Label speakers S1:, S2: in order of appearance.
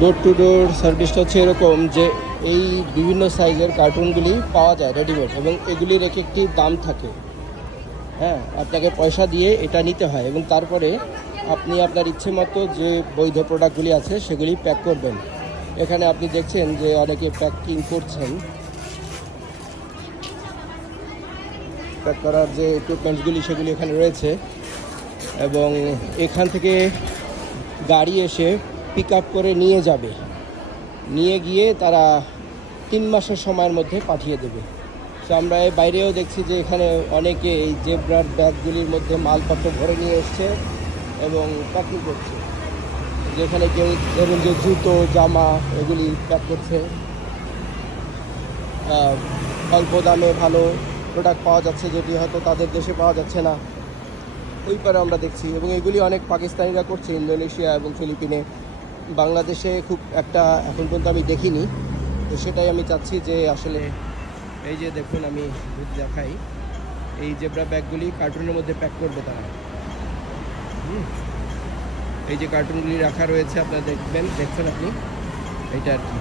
S1: Door to ডোর সার্ভিসটা হচ্ছে এরকম যে এই বিভিন্ন সাইজের কার্টুনগুলি পাওয়া যায় রেডিমেড এবং এগুলির এক একটি দাম থাকে। হ্যাঁ আপনাকে পয়সা দিয়ে এটা নিতে হয় এবং তারপরে আপনি আপনার ইচ্ছে মতো যে বৈধ প্রোডাক্টগুলি আছে সেগুলি প্যাক করবেন। এখানে আপনি দেখছেন যে অনেকে প্যাকিং করছেন। প্যাক করার যে ইকুইপমেন্টসগুলি সেগুলি এখানে রয়েছে এবং এখান থেকে গাড়ি এসে পিক আপ করে নিয়ে যাবে। নিয়ে গিয়ে তারা তিন মাসের সময়ের মধ্যে পাঠিয়ে দেবে। তো আমরা এর বাইরেও দেখছি যে এখানে অনেকে এই জেব্রার ব্যাগগুলির মধ্যে মালপত্র ভরে নিয়ে এসছে এবং প্যাকিং করছে। যেখানে কেউ ধরুন যে জুতো, জামা এগুলি প্যাক করছে। অল্প দামে ভালো প্রোডাক্ট পাওয়া যাচ্ছে যেটি হয়তো তাদের দেশে পাওয়া যাচ্ছে না। ওই পারে আমরা দেখছি এবং এগুলি অনেক পাকিস্তানিরা করছে, ইন্দোনেশিয়া এবং ফিলিপিনে। বাংলাদেশে খুব একটা এখন পর্যন্ত আমি দেখিনি। তো সেটাই আমি চাচ্ছি যে আসলে এই যে দেখুন আমি দুধ দেখাই, এই জেব্রা ব্যাগগুলি কার্টুনের মধ্যে প্যাক করবে তারা। এই যে কার্টুনগুলি রাখা রয়েছে, আপনারা দেখবেন, দেখছেন আপনি? এইটা আর কি।